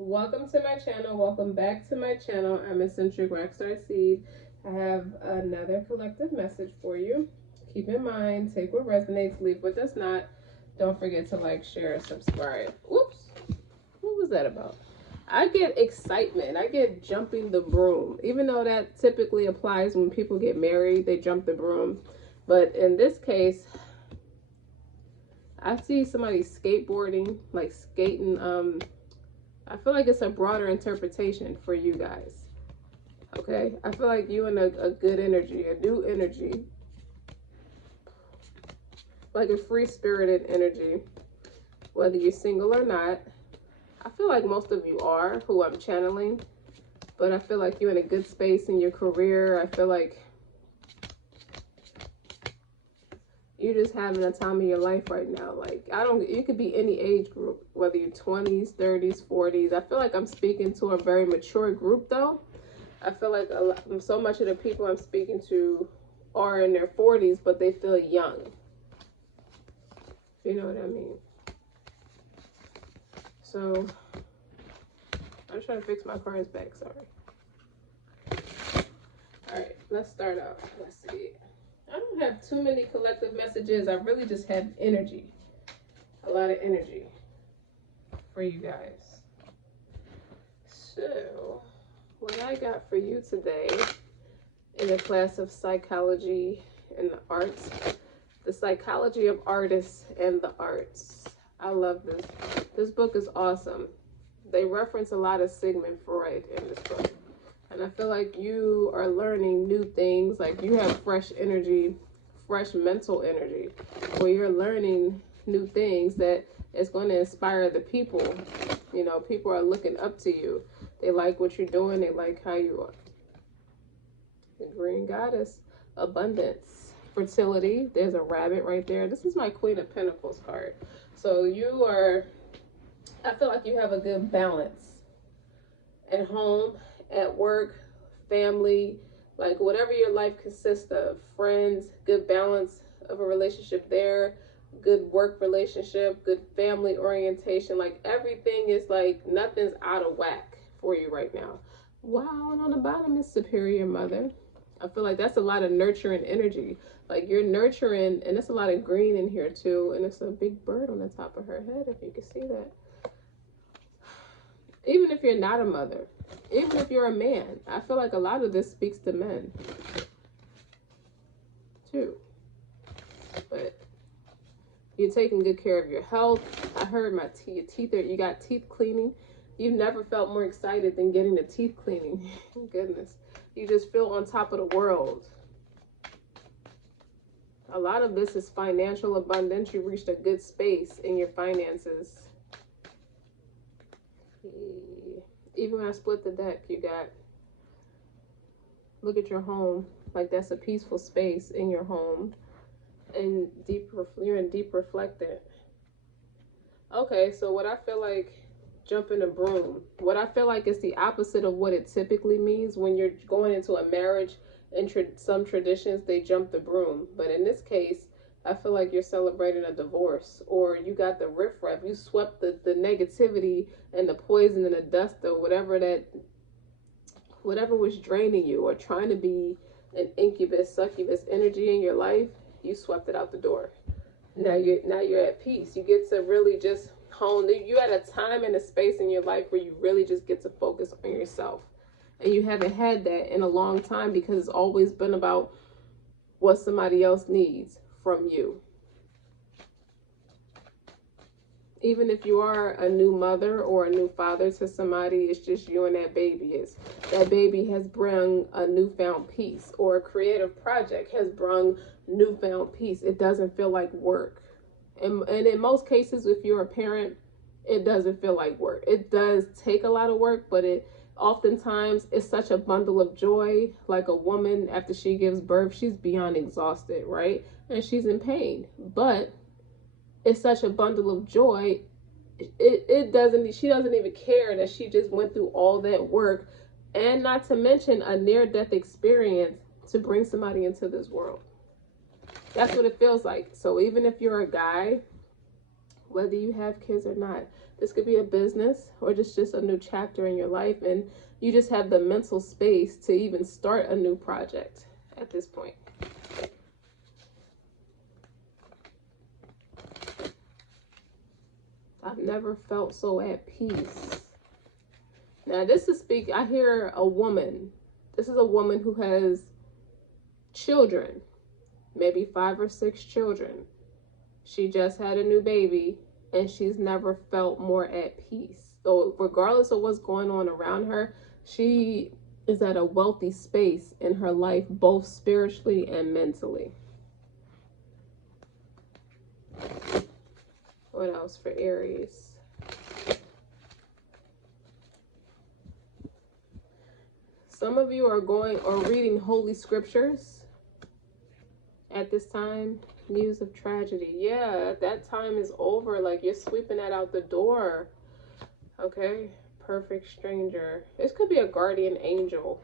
Welcome to my channel. Welcome back to my channel. I'm Eccentric RockStar'Seed. I have another collective message for you. Keep in mind, take what resonates, leave what does not. Don't forget to like, share, and subscribe. Whoops. What was that about? I get excitement. I get jumping the broom. Even though that typically applies when people get married, they jump the broom. But in this case, I see somebody skateboarding, like skating. I feel like it's a broader interpretation for you guys. Okay? I feel like you in a good energy, a new energy. Like a free-spirited energy. Whether you're single or not. I feel like most of you are, who I'm channeling. But I feel like you're in a good space in your career. I feel like you're just having a time of your life right now. Like, you could be any age group, whether you're 20s, 30s, 40s. I feel like I'm speaking to a very mature group, though. I feel like so much of the people I'm speaking to are in their 40s, but they feel young. You know what I mean? So, I'm trying to fix my cards back, sorry. Alright, let's start out. Let's see. I don't have too many collective messages. I really just have energy. A lot of energy for you guys. So, what I got for you today in the class of psychology and the arts, the psychology of artists and the arts. I love this. This book is awesome. They reference a lot of Sigmund Freud in this book. And I feel like you are learning new things. Like you have fresh energy, fresh mental energy, where you're learning new things that is going to inspire the people. You know, people are looking up to you. They like what you're doing. They like how you are. The Green Goddess, abundance, fertility. There's a rabbit right there. This is my Queen of Pentacles card. So you are, I feel like you have a good balance at home, at work, family, like whatever your life consists of, friends, good balance of a relationship there, good work relationship, good family orientation, like everything is like nothing's out of whack for you right now. Wow, and on the bottom is superior mother. I feel like that's a lot of nurturing energy. Like you're nurturing, and there's a lot of green in here too, and it's a big bird on the top of her head, if you can see that. Even if you're not a mother, even if you're a man, I feel like a lot of this speaks to men too. But you're taking good care of your health. I heard your teeth you got teeth cleaning. You've never felt more excited than getting the teeth cleaning. Goodness. You just feel on top of the world. A lot of this is financial abundance. You reached a good space in your finances. Even when I split the deck, you got, look at your home. Like that's a peaceful space in your home. And you're in deep reflectant. Okay, so what I feel like, jumping a broom. What I feel like is the opposite of what it typically means when you're going into a marriage. In some traditions, they jump the broom. But in this case, I feel like you're celebrating a divorce, or you got the riffraff. You swept the negativity and the poison and the dust or whatever was draining you or trying to be an incubus, succubus energy in your life. You swept it out the door. Now you're at peace. You get to really just hone. You at a time and a space in your life where you really just get to focus on yourself. And you haven't had that in a long time because it's always been about what somebody else needs from you. Even if you are a new mother or a new father to somebody, it's just you and that baby. That baby has brought a newfound peace, or a creative project has brought newfound peace. It doesn't feel like work. And in most cases, if you're a parent, it doesn't feel like work. It does take a lot of work, but oftentimes it's such a bundle of joy. Like a woman, after she gives birth, she's beyond exhausted, right? And she's in pain, but it's such a bundle of joy. She doesn't even care that she just went through all that work, and not to mention a near-death experience to bring somebody into this world. That's what it feels like. So even if you're a guy whether you have kids or not. This could be a business or just a new chapter in your life, and you just have the mental space to even start a new project at this point. I've never felt so at peace. Now this is I hear a woman. This is a woman who has children, maybe 5 or 6 children. She just had a new baby and she's never felt more at peace. So regardless of what's going on around her, she is at a wealthy space in her life, both spiritually and mentally. What else for Aries? Some of you are going or reading holy scriptures at this time. Muse of tragedy. Yeah, that time is over. Like, you're sweeping that out the door. Okay. Perfect stranger. This could be a guardian angel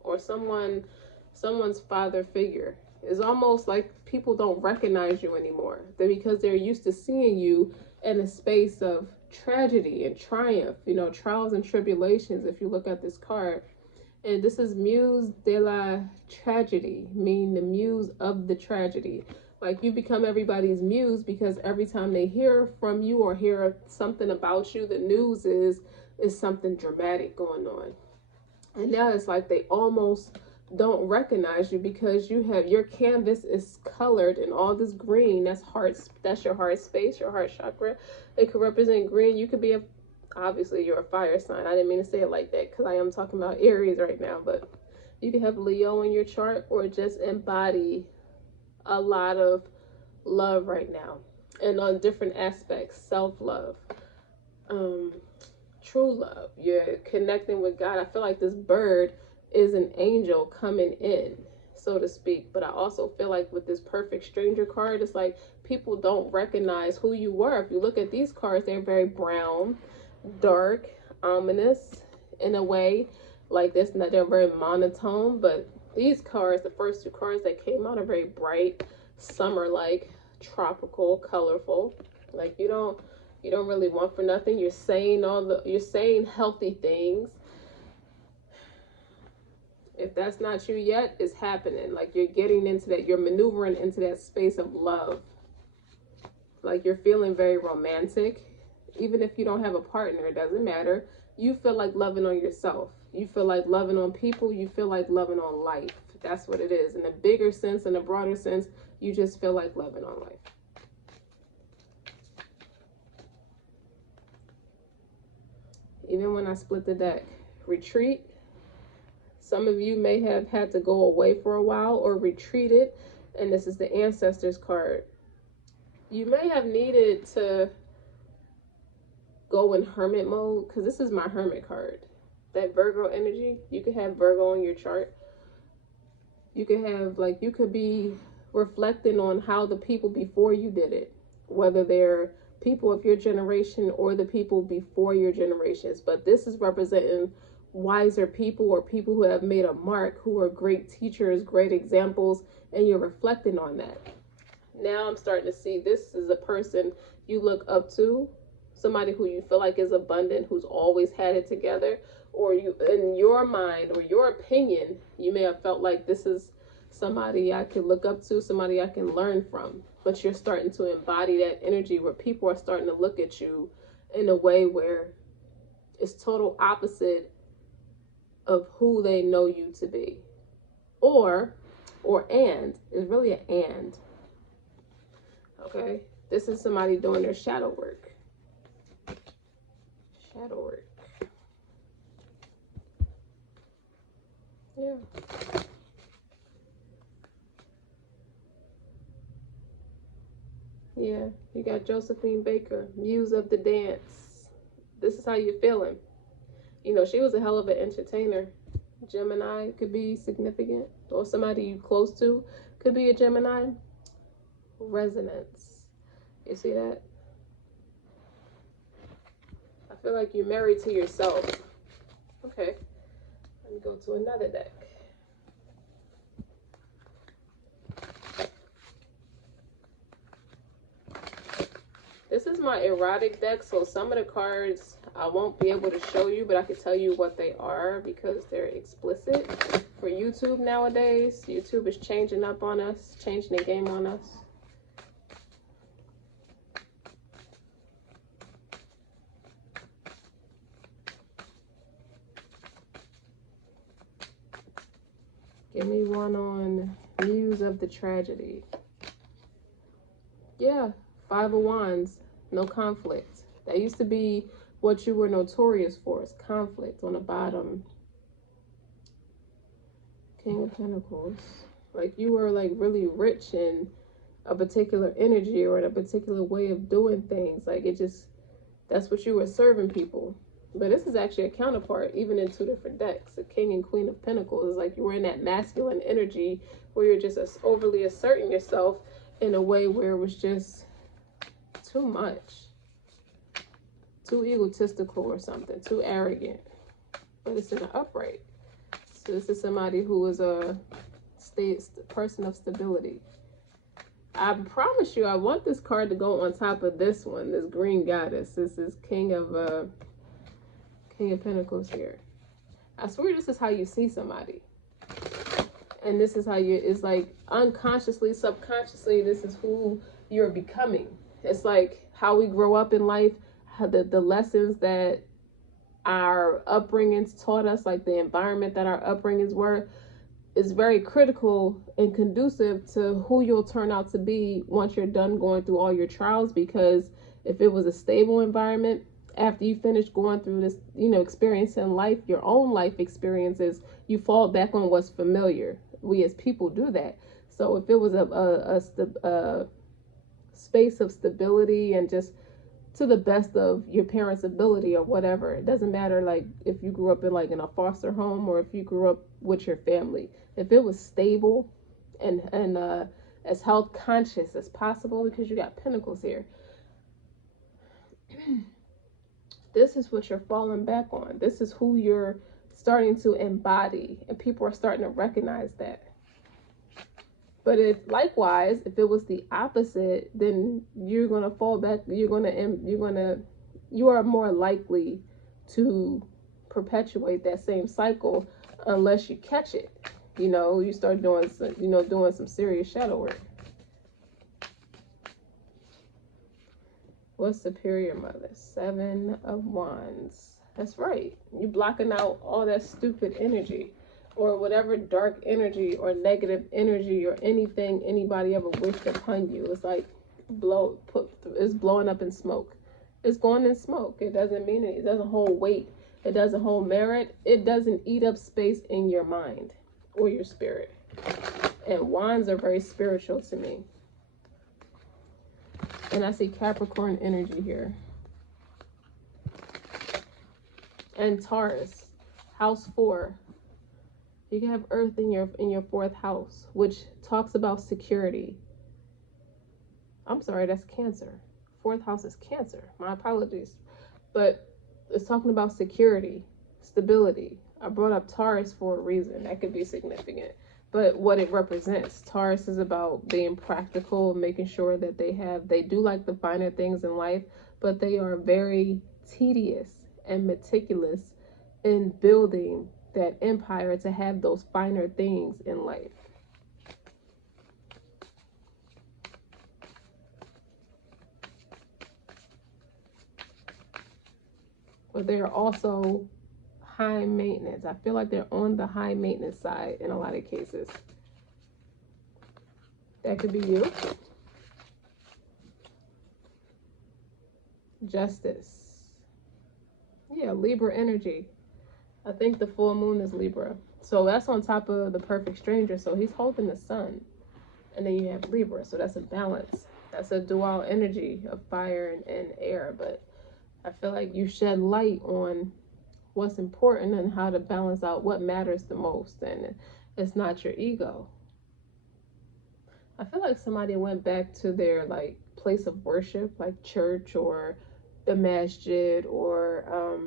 or someone's father figure. It's almost like people don't recognize you anymore. Because they're used to seeing you in a space of tragedy and triumph, you know, trials and tribulations. If you look at this card, and this is Muse de la Tragedy, meaning the muse of the tragedy. Like, you become everybody's muse because every time they hear from you or hear something about you, the news is something dramatic going on. And now it's like they almost don't recognize you because you have, your canvas is colored in all this green. That's your heart space, your heart chakra. It could represent green. You could be obviously you're a fire sign. I didn't mean to say it like that because I am talking about Aries right now, but you can have Leo in your chart or just embody a lot of love right now, and on different aspects. Self-love, true love, you're connecting with God. I feel like this bird is an angel coming in, so to speak. But I also feel like with this perfect stranger card, it's like people don't recognize who you were. If you look at these cards, they're very brown, dark, ominous in a way. Like this, they're very monotone. But these cards, the first 2 cards that came out, are very bright, summer-like, tropical, colorful. Like you don't really want for nothing. You're saying healthy things. If that's not you yet, it's happening. Like you're getting into that, you're maneuvering into that space of love. Like you're feeling very romantic. Even if you don't have a partner, it doesn't matter. You feel like loving on yourself. You feel like loving on people. You feel like loving on life. That's what it is. In a bigger sense, in a broader sense, you just feel like loving on life. Even when I split the deck, retreat. Some of you may have had to go away for a while or retreated. And this is the Ancestors card. You may have needed to go in hermit mode, because this is my hermit card. That Virgo energy, you could have Virgo in your chart. You could have, like, you could be reflecting on how the people before you did it, whether they're people of your generation or the people before your generations. But this is representing wiser people or people who have made a mark, who are great teachers, great examples, and you're reflecting on that. Now I'm starting to see this is a person you look up to, somebody who you feel like is abundant, who's always had it together, or you, in your mind or your opinion, you may have felt like this is somebody I can look up to, somebody I can learn from. But you're starting to embody that energy where people are starting to look at you in a way where it's total opposite of who they know you to be. It's really an and. Okay? This is somebody doing their shadow work. Shadow work. Yeah. Yeah, you got Josephine Baker, muse of the dance. This is how you're feeling. You know, she was a hell of an entertainer. Gemini could be significant, or somebody you close to could be a Gemini. Resonance. You see that? I feel like you're married to yourself. Okay. Let me go to another deck. This is my erotic deck, so some of the cards I won't be able to show you, but I can tell you what they are because they're explicit for YouTube nowadays. YouTube is changing up on us, changing the game on us. Give me one on Muse of the Tragedy. Yeah, Five of Wands, no conflict. That used to be what you were notorious for, is conflict on the bottom. King of Pentacles. Like you were like really rich in a particular energy or in a particular way of doing things. Like it just, that's what you were serving people. But this is actually a counterpart, even in two different decks. The King and Queen of Pentacles is like you were in that masculine energy where you're just overly asserting yourself in a way where it was just too much. Too egotistical or something. Too arrogant. But it's in an upright. So this is somebody who is a person of stability. I promise you, I want this card to go on top of this one, this green goddess. This is King of Pentacles here. I swear this is how you see somebody. And this is how you, it's like unconsciously, subconsciously, this is who you're becoming. It's like how we grow up in life, how the lessons that our upbringings taught us, like the environment that our upbringings were, is very critical and conducive to who you'll turn out to be once you're done going through all your trials. Because if it was a stable environment, after you finish going through this, experience in life, your own life experiences, you fall back on what's familiar. We as people do that. So if it was a space of stability and just to the best of your parents' ability or whatever, it doesn't matter like if you grew up in a foster home or if you grew up with your family. If it was stable and as health conscious as possible, because you got pentacles here, this is what you're falling back on. This is who you're starting to embody, and people are starting to recognize that. But likewise, if it was the opposite, then you're gonna fall back. You are more likely to perpetuate that same cycle unless you catch it. You start doing some serious shadow work. What's Superior Mother? Seven of Wands. That's right. You're blocking out all that stupid energy or whatever dark energy or negative energy or anything anybody ever wished upon you. It's like it's blowing up in smoke. It's going in smoke. It doesn't mean it. It doesn't hold weight. It doesn't hold merit. It doesn't eat up space in your mind or your spirit. And wands are very spiritual to me. And I see Capricorn energy here. And Taurus, house 4. You can have Earth in your 4th house, which talks about security. I'm sorry, that's Cancer. 4th house is Cancer. My apologies. But it's talking about security, stability. I brought up Taurus for a reason. That could be significant. But what it represents, Taurus is about being practical, making sure that they do like the finer things in life, but they are very tedious and meticulous in building that empire to have those finer things in life. But they are also high maintenance. I feel like they're on the high maintenance side in a lot of cases. That could be you. Justice. Yeah, Libra energy. I think the full moon is Libra. So that's on top of the perfect stranger. So he's holding the sun. And then you have Libra. So that's a balance. That's a dual energy of fire and air. But I feel like you shed light on what's important and how to balance out what matters the most. And it's not your ego. I feel like somebody went back to their place of worship, like church or the masjid or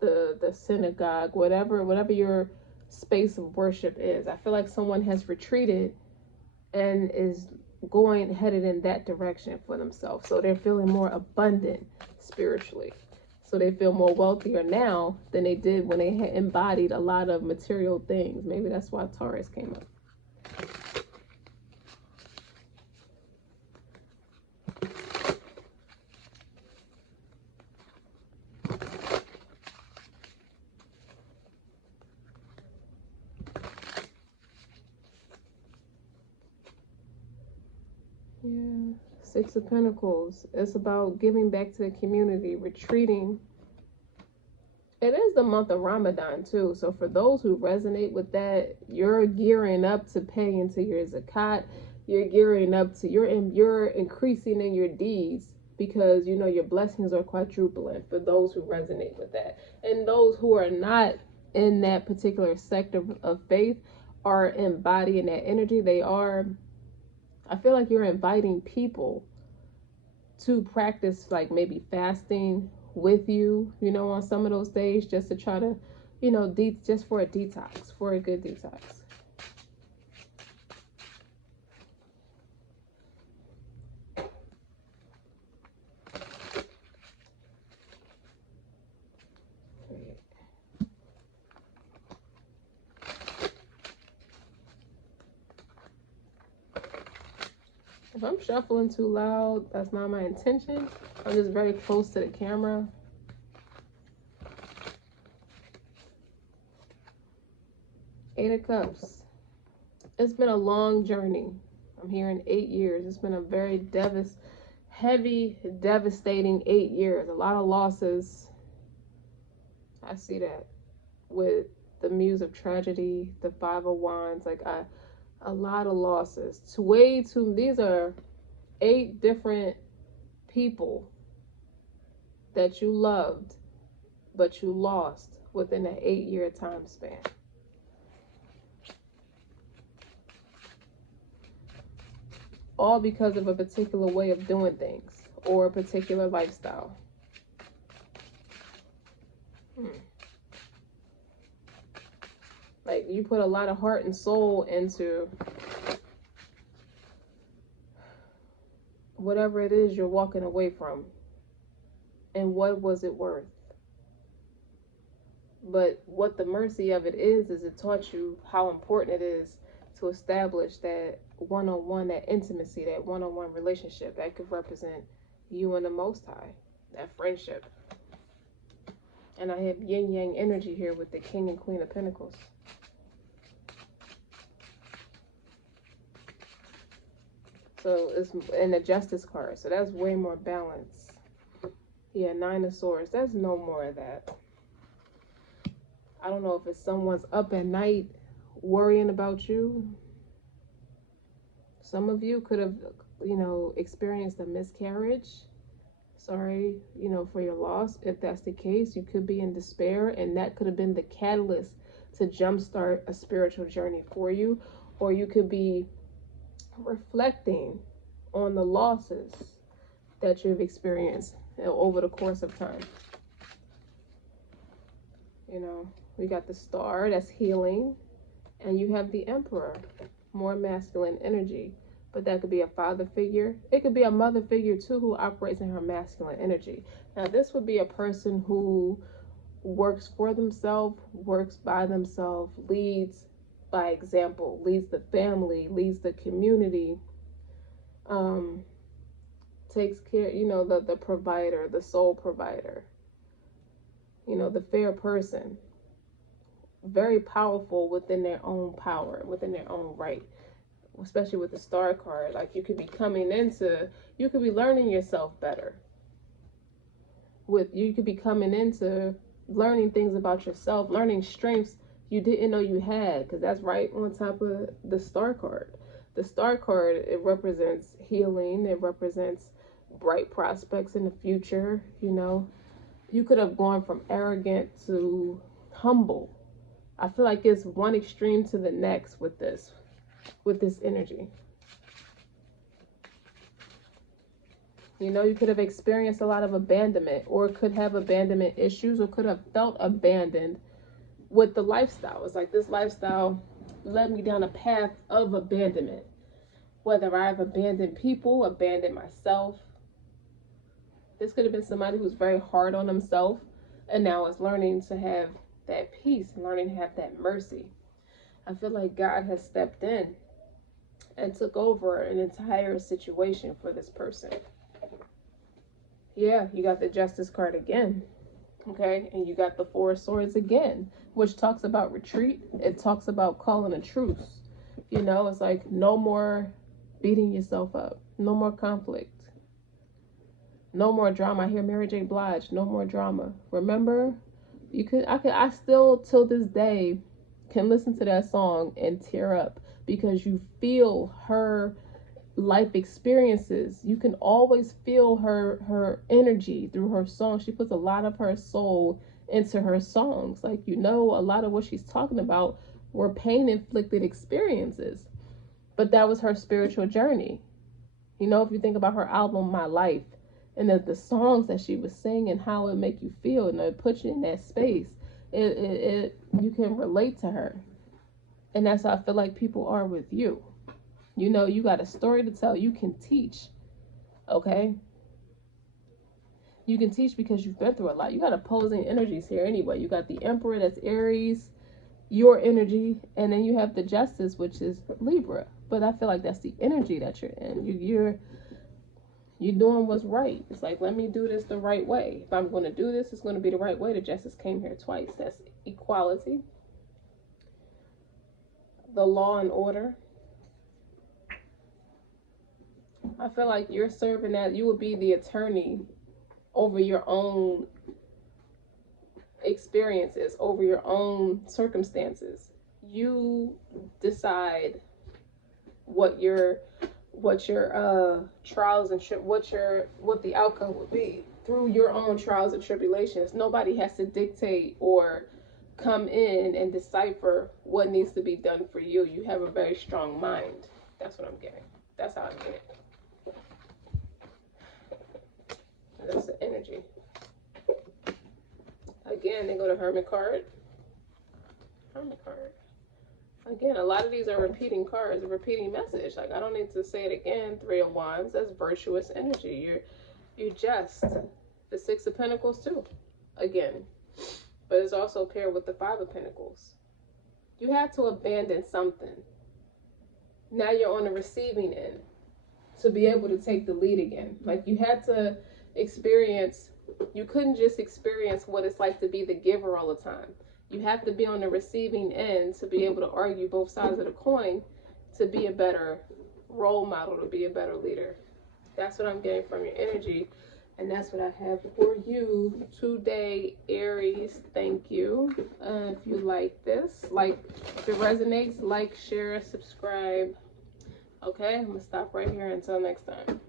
the synagogue, whatever your space of worship is. I feel like someone has retreated and is headed in that direction for themselves. So they're feeling more abundant spiritually. So they feel more wealthier now than they did when they had embodied a lot of material things. Maybe that's why Taurus came up. Yeah, Six of Pentacles. It's about giving back to the community, retreating. It is the month of Ramadan too. So for those who resonate with that, you're gearing up to pay into your zakat. You're gearing up to you're increasing in your deeds because you know your blessings are quadrupling for those who resonate with that. And those who are not in that particular sector of faith are embodying that energy. I feel like you're inviting people to practice like maybe fasting with you, you know, on some of those days just to try to, you know, just for a detox, for a good detox. If I'm shuffling too loud, that's not my intention. I'm just very close to the camera. Eight of Cups. It's been a long journey. I'm hearing 8 years. It's been a very heavy, devastating 8 years. A lot of losses. I see that with the Muse of Tragedy, the Five of Wands. Like a lot of losses. These are 8 different people that you loved, but you lost within an 8-year time span. All because of a particular way of doing things or a particular lifestyle. Like you put a lot of heart and soul into whatever it is you're walking away from. And what was it worth? But what the mercy of it is it taught you how important it is to establish that one-on-one, that intimacy, that one-on-one relationship that could represent you and the Most High, that friendship. And I have yin-yang energy here with the King and Queen of Pentacles. So it's in the Justice card. So that's way more balance. Yeah, Nine of Swords. That's no more of that. I don't know if it's someone's up at night worrying about you. Some of you could have, you know, experienced a miscarriage. Sorry, you know, for your loss. If that's the case, you could be in despair, and that could have been the catalyst to jumpstart a spiritual journey for you. Or you could be reflecting on the losses that you've experienced over the course of time. You know, we got the Star, that's healing, and you have the Emperor, more masculine energy. But that could be a father figure. It could be a mother figure too who operates in her masculine energy. Now this would be a person who works for themselves, works by themselves, leads by example, leads the family, leads the community, takes care, you know, the provider, the sole provider, you know, the fair person. Very powerful within their own power, within their own right. Especially with the Star card, like you could be you could be learning yourself better. You could be coming into learning things about yourself, learning strengths you didn't know you had, because that's right on top of the Star card. The Star card, it represents healing, it represents bright prospects in the future. You know, you could have gone from arrogant to humble. I feel like it's one extreme to the next with this energy. You know, you could have experienced a lot of abandonment, or could have abandonment issues, or could have felt abandoned with the lifestyle. It's like this lifestyle led me down a path of abandonment. whether I've abandoned people, abandoned myself. This could have been somebody who's very hard on himself and now is learning to have that peace and learning to have that mercy. I feel like God has stepped in and took over an entire situation for this person. Yeah, you got the Justice card again. Okay, and you got the Four of Swords again, which talks about retreat. It talks about calling a truce. You know, it's like no more beating yourself up. No more conflict. No more drama. I hear Mary J. Blige. No more drama. Remember, I still till this day can listen to that song and tear up because you feel her life experiences. You can always feel her energy through her songs. She puts a lot of her soul into her songs. Like, you know, a lot of what she's talking about were pain inflicted experiences, but that was her spiritual journey. You know, if you think about her album My Life and the songs that she was singing, how it make you feel and it puts you in that space, it you can relate to her. And that's how I feel like people are with you. You know, you got a story to tell. You can teach, okay? You can teach because you've been through a lot. You got opposing energies here anyway. You got the Emperor, that's Aries, your energy, and then you have the Justice, which is Libra. But I feel like that's the energy that you're in. You're doing what's right. It's like, let me do this the right way. If I'm going to do this, it's going to be the right way. The Justice came here twice. That's equality, the law and order. I feel like you're serving as, you would be the attorney over your own experiences, over your own circumstances. You decide what your trials and what the outcome would be through your own trials and tribulations. Nobody has to dictate or come in and decipher what needs to be done for you. You have a very strong mind. That's what I'm getting. That's how I'm getting. That's the energy. Again, they go to Hermit card. Hermit card. Again, a lot of these are repeating cards, a repeating message. Like, I don't need to say it again. Three of Wands, that's virtuous energy. You're just. The Six of Pentacles too. Again. But it's also paired with the Five of Pentacles. You had to abandon something. Now you're on the receiving end to be able to take the lead again. Like, you had to experience, you couldn't just experience what it's like to be the giver all the time. You have to be on the receiving end to be able to argue both sides of the coin, to be a better role model, to be a better leader. That's what I'm getting from your energy, and that's what I have for you today, Aries. Thank you. If you like this, if it resonates, like, share, subscribe. Okay, I'm gonna stop right here until next time.